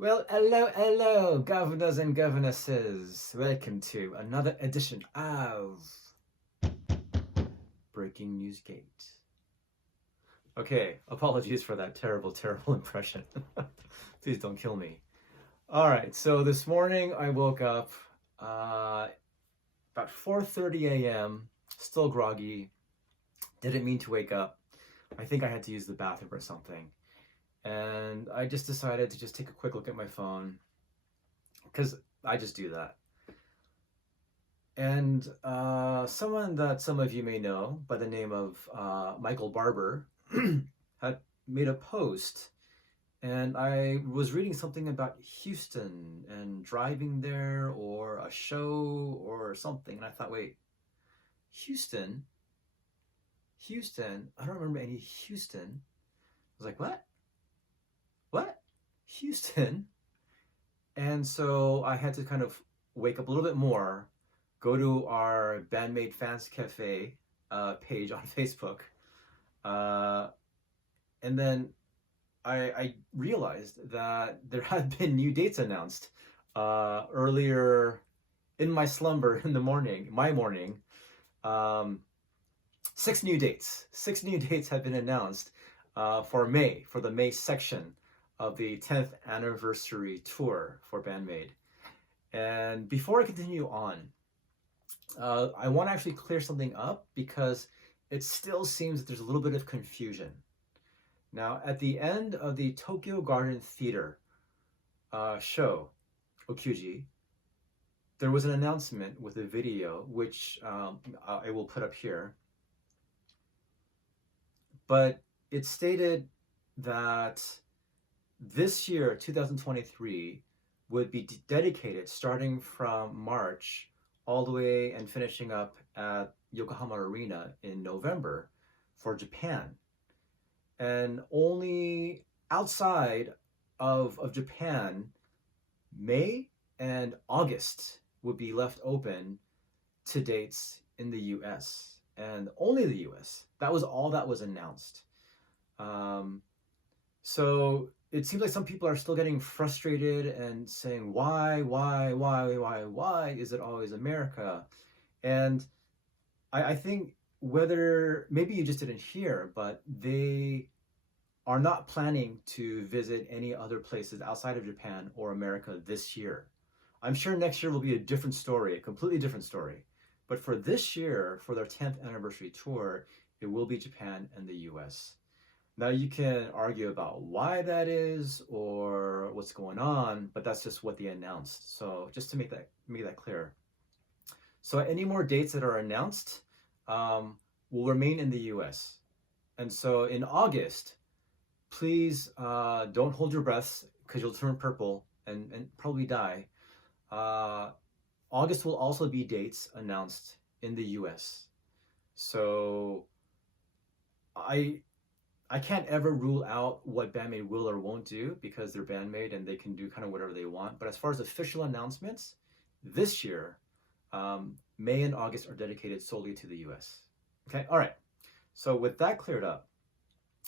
Well, hello, governors and governesses. Welcome to another edition of Breaking News Gate. Okay, apologies for that terrible impression. Please don't kill me. All right, so this morning I woke up about 4:30 a.m., still groggy. Didn't mean to wake up. I think I had to use the bathroom or something. And I just decided to just take a quick look at my phone because I just do that. And someone that some of you may know by the name of Michael Barber had made a post, and I was reading something about Houston and driving there or a show or something. And I thought, wait, Houston? Houston? I don't remember any Houston. I was like, what? What? Houston? And so I had to kind of wake up a little bit more, go to our Band-Maid Fans Cafe page on Facebook, uh, and then I realized that there had been new dates announced earlier in my slumber in the morning, my morning. Um, Six new dates. Six new dates have been announced for May, for the May section of the 10th anniversary tour for Band-Maid. And before I continue on, I want to actually clear something up because it still seems that there's a little bit of confusion. Now, at the end of the Tokyo Garden Theater show, Okuji, there was an announcement with a video, which I will put up here. But it stated that this year, 2023, would be dedicated starting from March all the way and finishing up at Yokohama Arena in November for Japan. And only outside of Japan, May and August would be left open to dates in the US and only the US. That was all that was announced. So it seems like some people are still getting frustrated and saying, why is it always America? And I think whether, maybe you just didn't hear, but they are not planning to visit any other places outside of Japan or America this year. I'm sure next year will be a different story, a completely different story. But for this year, for their 10th anniversary tour, it will be Japan and the US. Now you can argue about why that is or what's going on, but that's just what they announced. So just to make that clear. So any more dates that are announced will remain in the US. And so in August, please don't hold your breaths because you'll turn purple and probably die. August will also be dates announced in the US. So I can't ever rule out what Band-Maid will or won't do because they're Band-Maid and they can do kind of whatever they want. But as far as official announcements, this year, May and August are dedicated solely to the US. Okay, all right. So with that cleared up,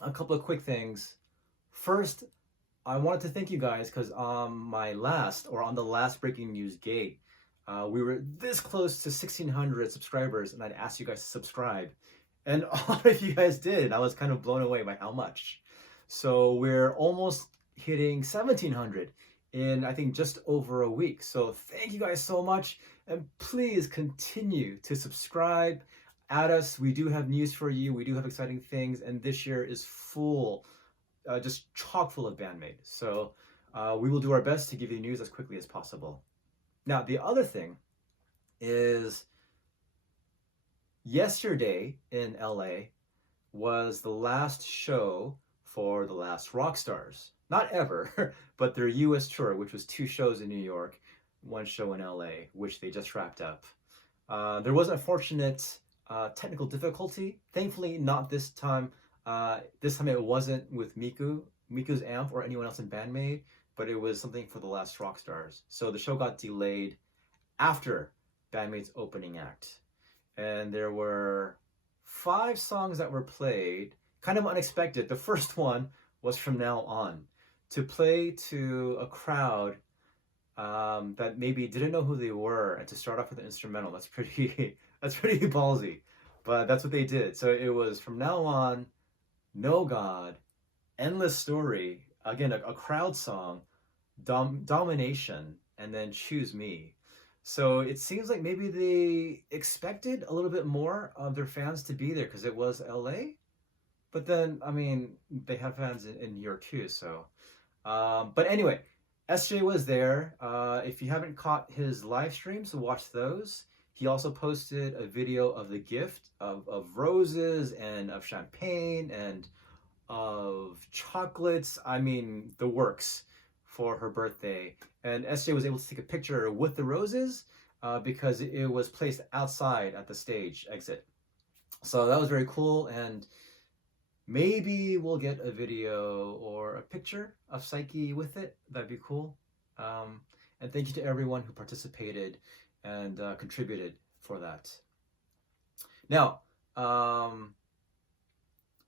a couple of quick things. First, I wanted to thank you guys because on the last Breaking News Gate, we were this close to 1,600 subscribers, and I'd asked you guys to subscribe. And a lot of you guys did, and I was kind of blown away by how much. So we're almost hitting 1,700 in, I think, just over a week. So thank you guys so much, and please continue to subscribe. Add us. We do have news for you. We do have exciting things, and this year is full, just chock full of Band-Maid. So we will do our best to give you news as quickly as possible. Now, the other thing is yesterday in LA was the last show for the Last Rockstars. Not ever, but their US tour, which was 2 shows in New York, 1 show in LA, which they just wrapped up. There was unfortunate technical difficulty. Thankfully, not this time. This time it wasn't with Miku's amp or anyone else in Band-Maid, but it was something for the Last Rockstars. So the show got delayed after Band-Maid's opening act. And there were 5 songs that were played, kind of unexpected. The first one was From Now On. to play to a crowd that maybe didn't know who they were, and to start off with an instrumental. That's pretty that's pretty ballsy, but that's what they did. So it was From Now On, No God, Endless Story, again a crowd song, Domination, and then Choose Me. So it seems like maybe they expected a little bit more of their fans to be there because it was LA. But then, I mean, they have fans in New York too. So, but anyway, SJ was there. If you haven't caught his live streams, watch those. He also posted a video of the gift of roses and of champagne and of chocolates. I mean, the works for her birthday. And SJ was able to take a picture with the roses because it was placed outside at the stage exit. So that was very cool. And maybe we'll get a video or a picture of Psyche with it. That'd be cool. And thank you to everyone who participated and contributed for that. Now,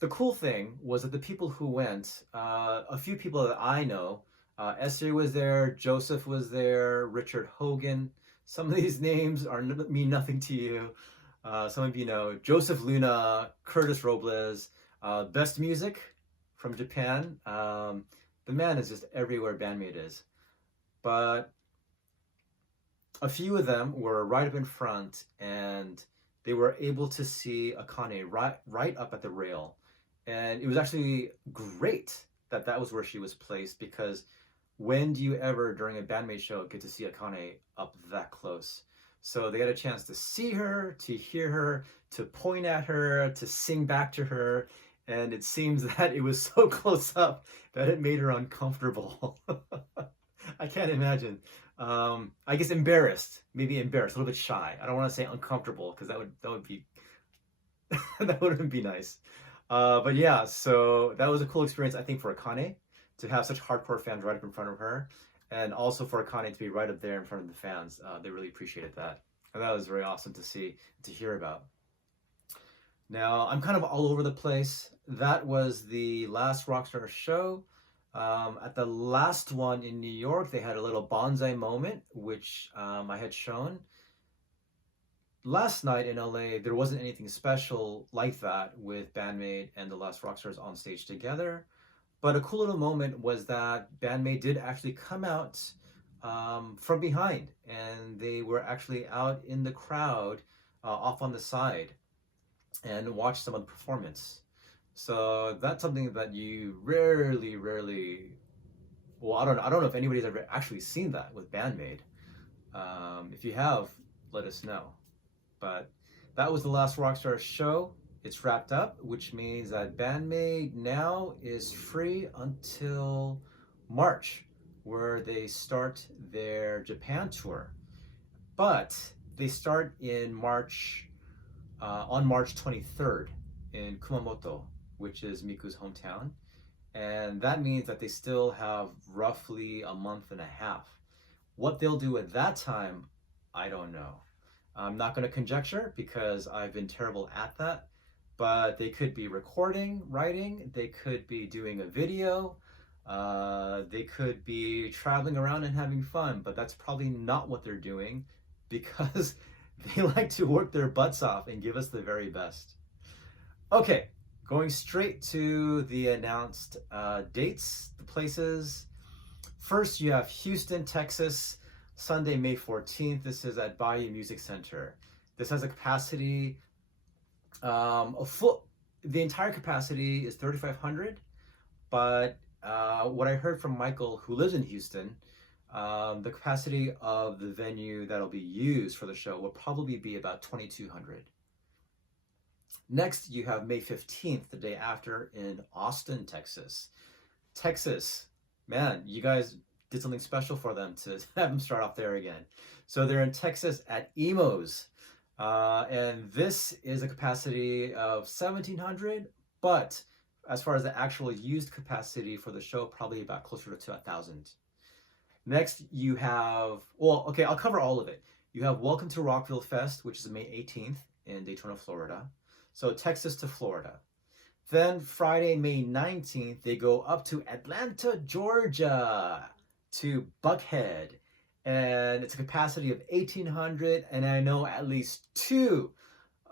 the cool thing was that the people who went, a few people that I know, SJ was there, Joseph was there, Richard Hogan. Some of these names mean nothing to you. Some of you know Joseph Luna, Curtis Robles, Best Music from Japan. The man is just everywhere Band-Maid is. But a few of them were right up in front, and they were able to see Akane right up at the rail. And it was actually great that that was where she was placed, because when do you ever, during a Band-Maid show, get to see Akane up that close? So they got a chance to see her, to hear her, to point at her, to sing back to her. And it seems that it was so close up that it made her uncomfortable. I can't imagine. I guess embarrassed, maybe embarrassed, a little bit shy. I don't want to say uncomfortable because that would be that wouldn't be nice. But yeah, so that was a cool experience, I think, for Akane to have such hardcore fans right up in front of her, and also for Akane to be right up there in front of the fans. They really appreciated that, and that was very awesome to see, to hear about. Now, I'm kind of all over the place. That was the Last Rockstars show. At the last one in New York, they had a little bonsai moment, which I had shown. Last night in LA, there wasn't anything special like that with Band-Maid and the Last Rockstars on stage together. But a cool little moment was that Band-Maid did actually come out from behind, and they were actually out in the crowd off on the side and watched some of the performance. So that's something that you rarely, well, I don't know if anybody's ever actually seen that with Band-Maid. If you have, let us know. But that was the Last Rockstar show. It's wrapped up, which means that Band-Maid now is free until March, where they start their Japan tour. But they start in March, on March 23rd in Kumamoto, which is Miku's hometown. And that means that they still have roughly a month and a half. What they'll do at that time, I don't know. I'm not going to conjecture because I've been terrible at that. But they could be recording, writing, they could be doing a video, they could be traveling around and having fun, but that's probably not what they're doing, because they like to work their butts off and give us the very best. Okay, going straight to the announced dates, the places. First, you have Houston, Texas, Sunday, May 14th. This is at Bayou Music Center. This has a capacity, the entire capacity is 3,500, but what I heard from Michael, who lives in Houston, the capacity of the venue that'll be used for the show will probably be about 2,200. Next, you have May 15th, the day after, in Austin, Texas. Texas, man, you guys did something special for them to have them start off there again. So they're in Texas at Emo's. And this is a capacity of 1,700, but as far as the actual used capacity for the show, probably about closer to 1,000. Next, you have, well, okay, I'll cover all of it. You have Welcome to Rockville Fest, which is May 18th in Daytona, Florida. So Texas to Florida. Then Friday, May 19th, they go up to Atlanta, Georgia, to Buckhead. And it's a capacity of 1,800, and I know at least two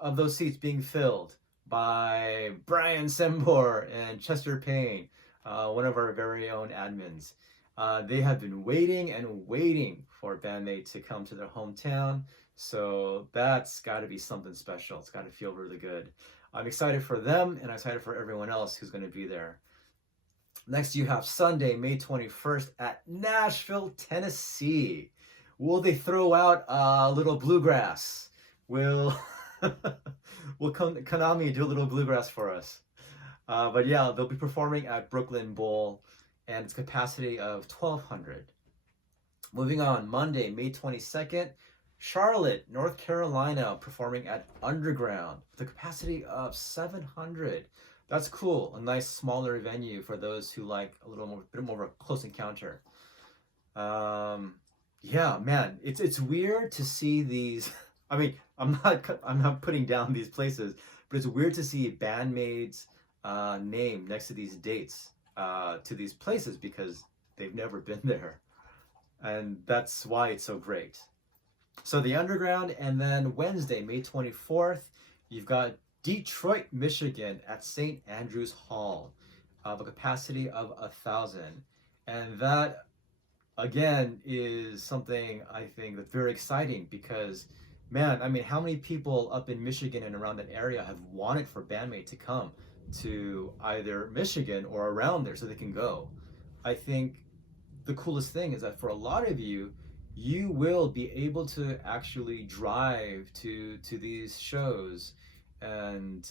of those seats being filled by Brian Sembor and Chester Payne, one of our very own admins. They have been waiting and waiting for Band-Maid to come to their hometown, so that's got to be something special. It's got to feel really good. I'm excited for them, and I'm excited for everyone else who's going to be there. Next, you have Sunday, May 21st at Nashville, Tennessee. Will they throw out a little bluegrass? Will Konami do a little bluegrass for us? But yeah, they'll be performing at Brooklyn Bowl, and its capacity of 1,200. Moving on, Monday, May 22nd, Charlotte, North Carolina, performing at Underground with a capacity of 700. That's cool. A nice smaller venue for those who like a bit more of a close encounter. Yeah, man, it's weird to see these. I mean, I'm not putting down these places, but it's weird to see Band-Maid's name next to these dates, to these places, because they've never been there, and that's why it's so great. So the Underground, and then Wednesday, May 24th, you've got Detroit, Michigan at St. Andrews Hall of a capacity of 1,000. And that, again, is something I think that's very exciting because, man, I mean, how many people up in Michigan and around that area have wanted for Band-Maid to come to either Michigan or around there so they can go? I think the coolest thing is that for a lot of you, you will be able to actually drive to these shows, and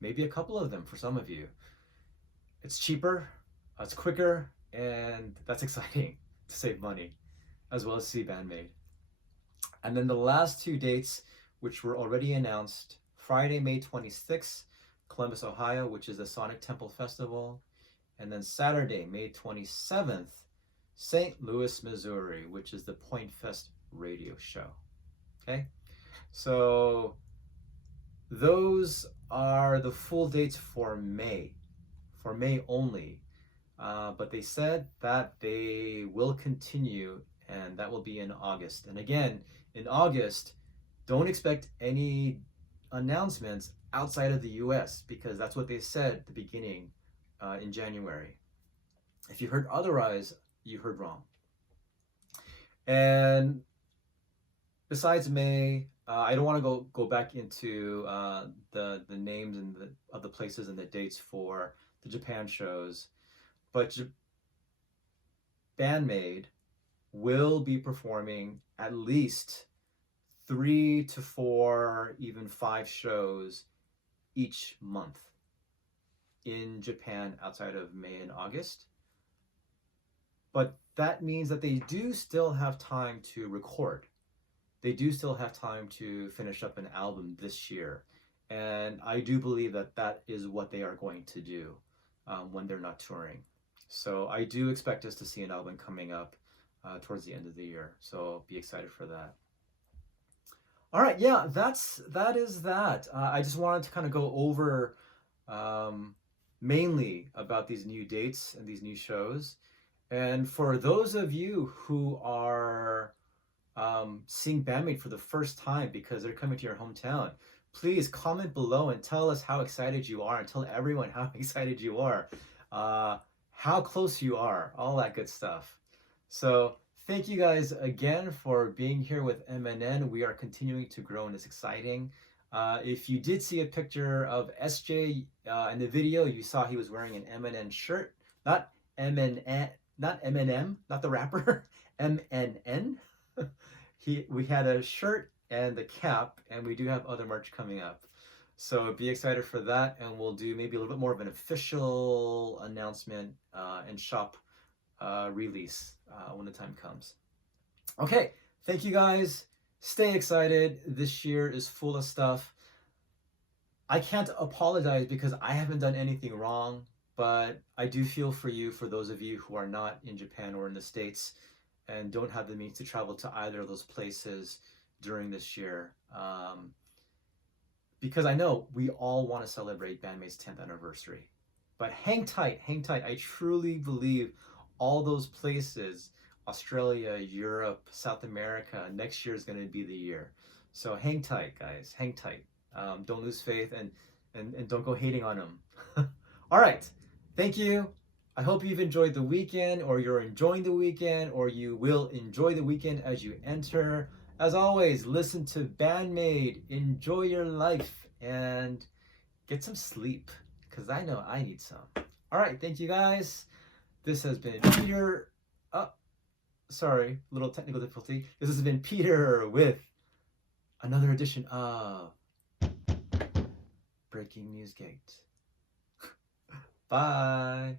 maybe a couple of them for some of you. It's cheaper, it's quicker, and that's exciting to save money, as well as see Band-Maid. And then the last two dates, which were already announced, Friday, May 26th, Columbus, Ohio, which is the Sonic Temple Festival, and then Saturday, May 27th, St. Louis, Missouri, which is the Point Fest radio show. Okay, so those are the full dates for May only. But they said that they will continue, and that will be in August. And again, in August, don't expect any announcements outside of the US, because that's what they said at the beginning in January. If you heard otherwise, you heard wrong. And besides May, I don't want to go back into the names and of the places and the dates for the Japan shows, but Band-Maid will be performing at least 3 to 4, even 5 shows each month in Japan outside of May and August. But that means that they do still have time to record. They do still have time to finish up an album this year. And I do believe that that is what they are going to do when they're not touring. So I do expect us to see an album coming up towards the end of the year. So be excited for that. All right, yeah, that is that. I just wanted to kind of go over mainly about these new dates and these new shows. And for those of you who are seeing Band-Maid for the first time because they're coming to your hometown, please comment below and tell us how excited you are, and tell everyone how excited you are, how close you are, all that good stuff. So thank you guys again for being here with MNN. We are continuing to grow, and it's exciting. If you did see a picture of SJ in the video, you saw he was wearing an MNN shirt, not MNN, not Eminem, not the rapper, MNN. We had a shirt and the cap, and we do have other merch coming up. So be excited for that, and we'll do maybe a little bit more of an official announcement and shop release when the time comes. Okay, thank you guys. Stay excited. This year is full of stuff. I can't apologize because I haven't done anything wrong, but I do feel for you, for those of you who are not in Japan or in the States and don't have the means to travel to either of those places during this year. because I know we all want to celebrate Band-Maid's 10th anniversary. But hang tight, hang tight. I truly believe all those places, Australia, Europe, South America, next year is going to be the year. So hang tight, guys. Hang tight. Don't lose faith, and don't go hating on them. All right. Thank you. I hope you've enjoyed the weekend, or you're enjoying the weekend, or you will enjoy the weekend as you enter. As always, listen to Band-Maid, enjoy your life, and get some sleep, because I know I need some. All right, thank you guys. This has been Peter. Oh, sorry, little technical difficulty. This has been Peter with another edition of Breaking News Gate. Bye.